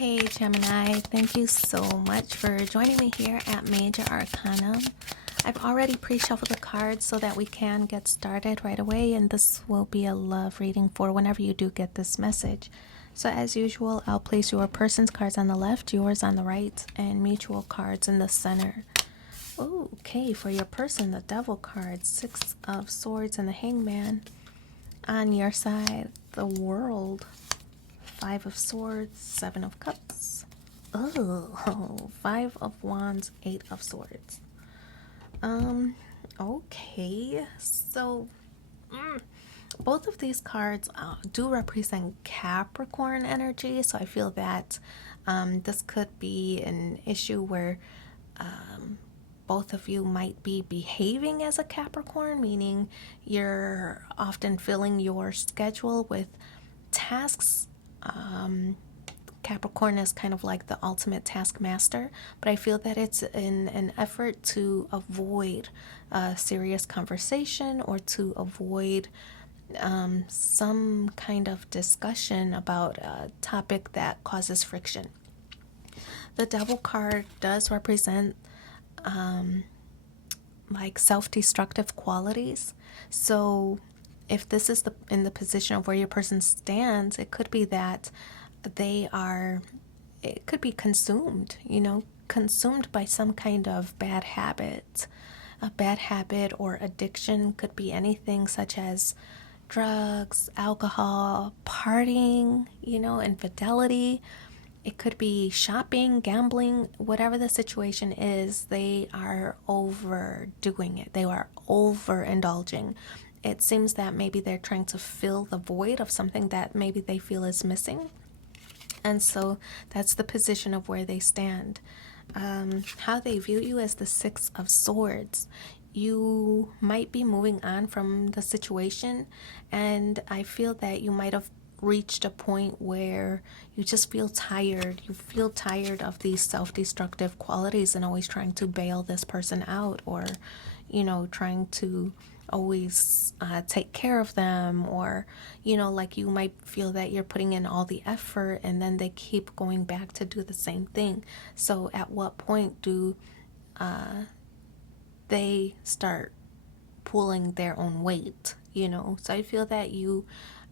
Hey Gemini, thank you so much for joining me here at Major Arcanum. I've already pre-shuffled the cards so that we can get started right away, and this will be a love reading for whenever you do get this message. So as usual, I'll place your person's cards on the left, yours on the right, and mutual cards in the center. Okay, for your person, the Devil card, Six of Swords and the Hangman. On your side, the World, Five of Swords, Seven of Cups. Oh, Five of Wands, Eight of Swords. Okay, so both of these cards do represent Capricorn energy, so I feel that this could be an issue where both of you might be behaving as a Capricorn, meaning you're often filling your schedule with tasks. Capricorn is kind of like the ultimate taskmaster, but I feel that it's in an effort to avoid a serious conversation or to avoid some kind of discussion about a topic that causes friction. The Devil card does represent like self-destructive qualities. So if this is in the position of where your person stands, it could be that it could be consumed, consumed by some kind of bad habit. A bad habit or addiction could be anything such as drugs, alcohol, partying, infidelity. It could be shopping, gambling, whatever the situation is, they are overdoing it. They are overindulging. It seems that maybe they're trying to fill the void of something that maybe they feel is missing. And so that's the position of where they stand. How they view you as the Six of Swords. You might be moving on from the situation, and I feel that you might have reached a point where you just feel tired. You feel tired of these self-destructive qualities and always trying to bail this person out, or trying to always take care of them, or like you might feel that you're putting in all the effort and then they keep going back to do the same thing. So at what point do they start pulling their own weight? So I feel that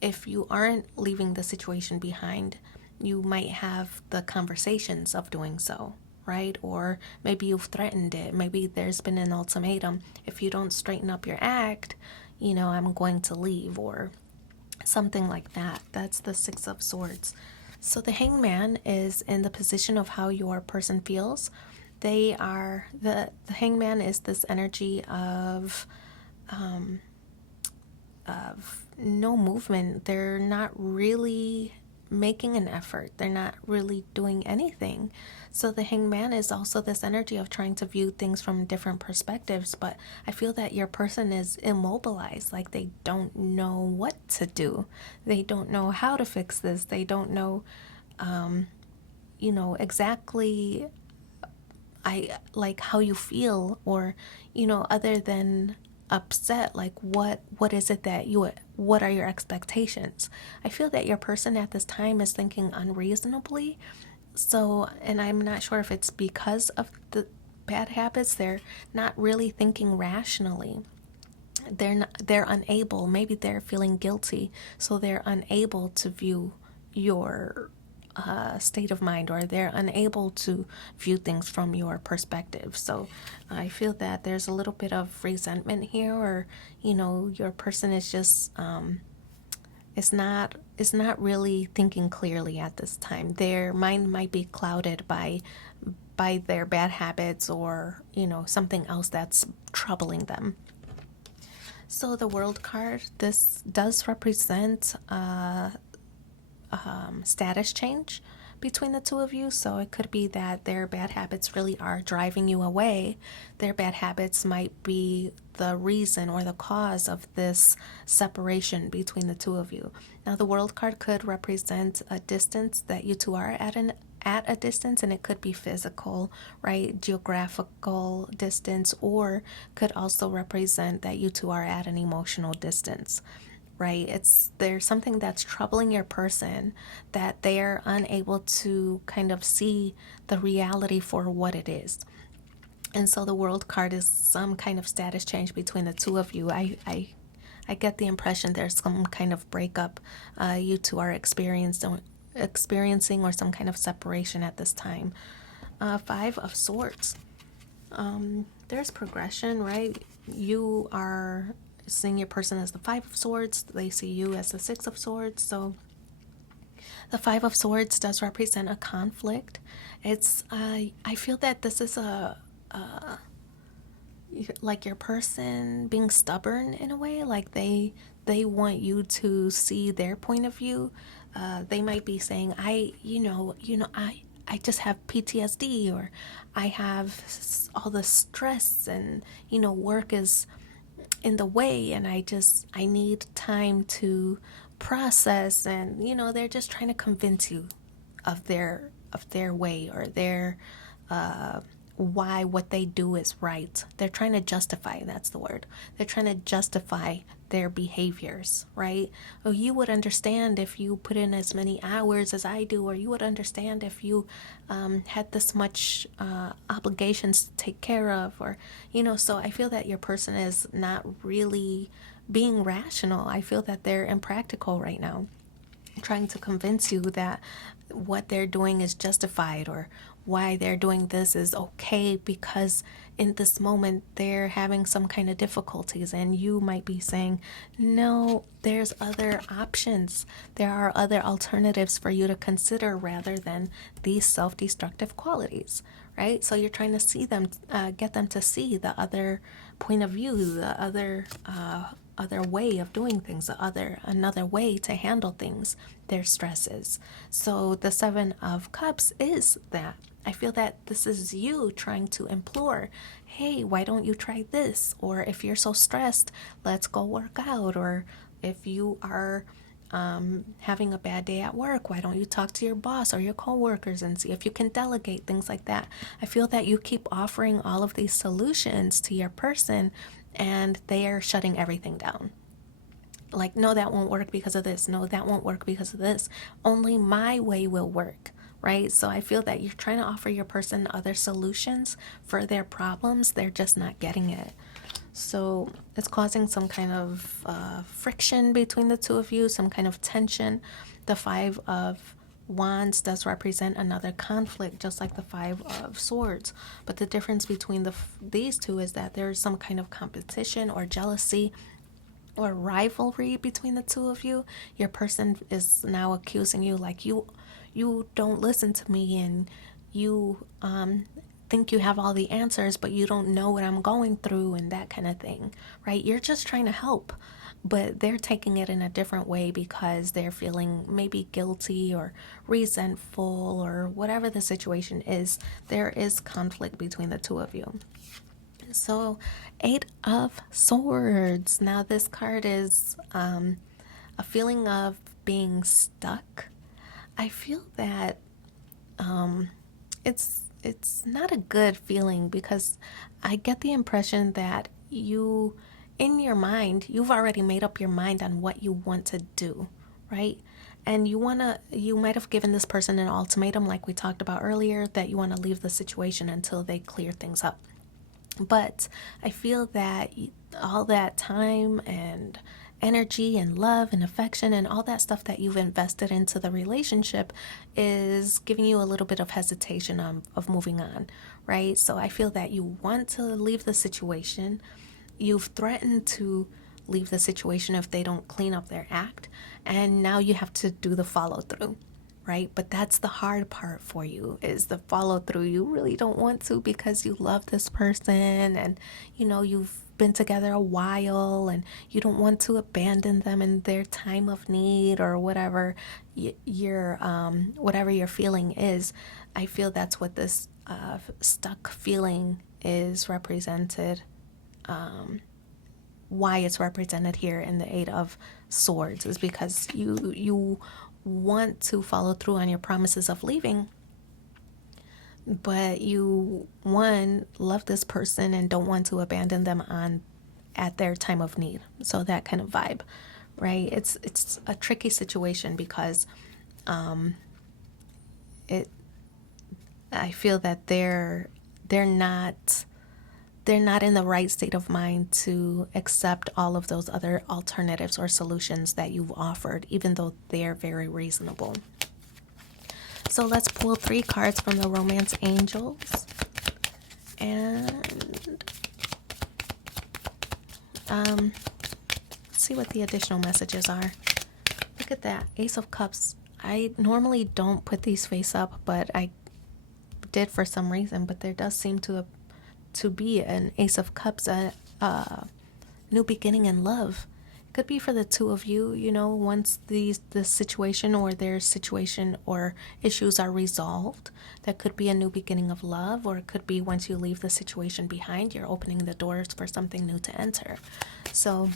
if you aren't leaving the situation behind, you might have the conversations of doing so, right? Or maybe you've threatened it. Maybe there's been an ultimatum. If you don't straighten up your act, I'm going to leave, or something like that. That's the Six of Swords. So the Hangman is in the position of how your person feels. The Hangman is this energy of no movement. They're not really making an effort. They're not really doing anything. So the Hangman is also this energy of trying to view things from different perspectives, but I feel that your person is immobilized, like they don't know what to do. They don't know how to fix this. They don't know exactly how you feel, or other than upset, like what is it that what are your expectations? I feel that your person at this time is thinking unreasonably. So, and I'm not sure if it's because of the bad habits. They're not really thinking rationally. They're unable, maybe they're feeling guilty, so they're unable to view your state of mind, or they're unable to view things from your perspective. So I feel that there's a little bit of resentment here, or your person is just is not really thinking clearly at this time. Their mind might be clouded by their bad habits, or something else that's troubling them. So the World card, this does represent status change between the two of you. So it could be that their bad habits really are driving you away. Their bad habits might be the reason or the cause of this separation between the two of you. Now the World card could represent a distance that you two are at a distance, and it could be physical, right, geographical distance, or could also represent that you two are at an emotional distance. right? There's something that's troubling your person that they're unable to kind of see the reality for what it is. And so the world card is some kind of status change between the two of you. I get the impression there's some kind of breakup you two are experiencing or some kind of separation at this time. Five of Swords. There's progression, right? You are seeing your person as the Five of Swords. They see you as the Six of Swords. So the Five of Swords does represent a conflict. It's I feel that this is like your person being stubborn in a way, like they want you to see their point of view. They might be saying, I just have PTSD, or I have all the stress, and work is in the way, and I need time to process. And they're just trying to convince you of their way, or their why what they do is right. They're trying to justify, that's the word. They're trying to justify their behaviors, right? Oh, you would understand if you put in as many hours as I do, or you would understand if you had this much obligations to take care of, or so I feel that your person is not really being rational. I feel that they're impractical right now, trying to convince you that what they're doing is justified, or why they're doing this is okay, because in this moment they're having some kind of difficulties, and you might be saying, no, there's other options. There are other alternatives for you to consider rather than these self-destructive qualities, right? So you're trying to see them, get them to see the other point of view, the other way of doing things, another way to handle things, their stresses. So the Seven of Cups is that. I feel that this is you trying to implore, hey, why don't you try this? Or if you're so stressed, let's go work out. Or if you are having a bad day at work, why don't you talk to your boss or your coworkers and see if you can delegate, things like that. I feel that you keep offering all of these solutions to your person, and they are shutting everything down. Like, no, that won't work because of this. No, that won't work because of this. Only my way will work, right? So I feel that you're trying to offer your person other solutions for their problems. They're just not getting it. So it's causing some kind of friction between the two of you, some kind of tension. The Five of Wands does represent another conflict, just like the Five of Swords. But the difference between these two is that there's some kind of competition or jealousy or rivalry between the two of you. Your person is now accusing you, like, you don't listen to me, and you think you have all the answers, but you don't know what I'm going through, and that kind of thing, right? You're just trying to help, but they're taking it in a different way because they're feeling maybe guilty or resentful, or whatever the situation is. There is conflict between the two of you. So, Eight of Swords. Now, this card is a feeling of being stuck. I feel that it's not a good feeling, because I get the impression that you, in your mind, you've already made up your mind on what you want to do, right? And you might have given this person an ultimatum, like we talked about earlier, that you want to leave the situation until they clear things up. But I feel that all that time and energy and love and affection and all that stuff that you've invested into the relationship is giving you a little bit of hesitation of moving on, right? So I feel that you want to leave the situation. You've threatened to leave the situation if they don't clean up their act, and now you have to do the follow through, right? But that's the hard part for you, is the follow through. You really don't want to, because you love this person, and you've been together a while, and you don't want to abandon them in their time of need, or whatever whatever your feeling is. I feel that's what this stuck feeling is represented, why it's represented here in the Eight of Swords, is because you want to follow through on your promises of leaving, but you, one, love this person and don't want to abandon them at their time of need. So that kind of vibe, right? It's a tricky situation because it I feel that they're not they're not in the right state of mind to accept all of those other alternatives or solutions that you've offered, even though they're very reasonable. So let's pull 3 cards from the Romance Angels. And let's see what the additional messages are. Look at that, Ace of Cups. I normally don't put these face up, but I did for some reason. But there does seem to be an Ace of Cups, a new beginning in love. It could be for the two of you, once the situation or their situation or issues are resolved. That could be a new beginning of love, or it could be once you leave the situation behind, you're opening the doors for something new to enter. So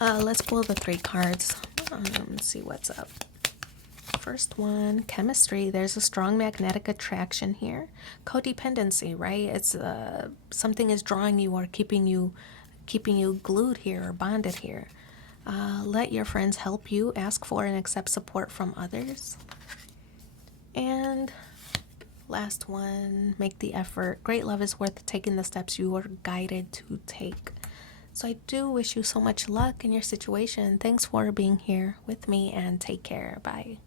let's pull the 3 cards. See what's up. First one, chemistry. There's a strong magnetic attraction here. Codependency, right? It's something is drawing you or keeping you glued here or bonded here. Let your friends help you. Ask for and accept support from others. And last one, make the effort. Great love is worth taking the steps you are guided to take. So I do wish you so much luck in your situation. Thanks for being here with me, and take care. Bye.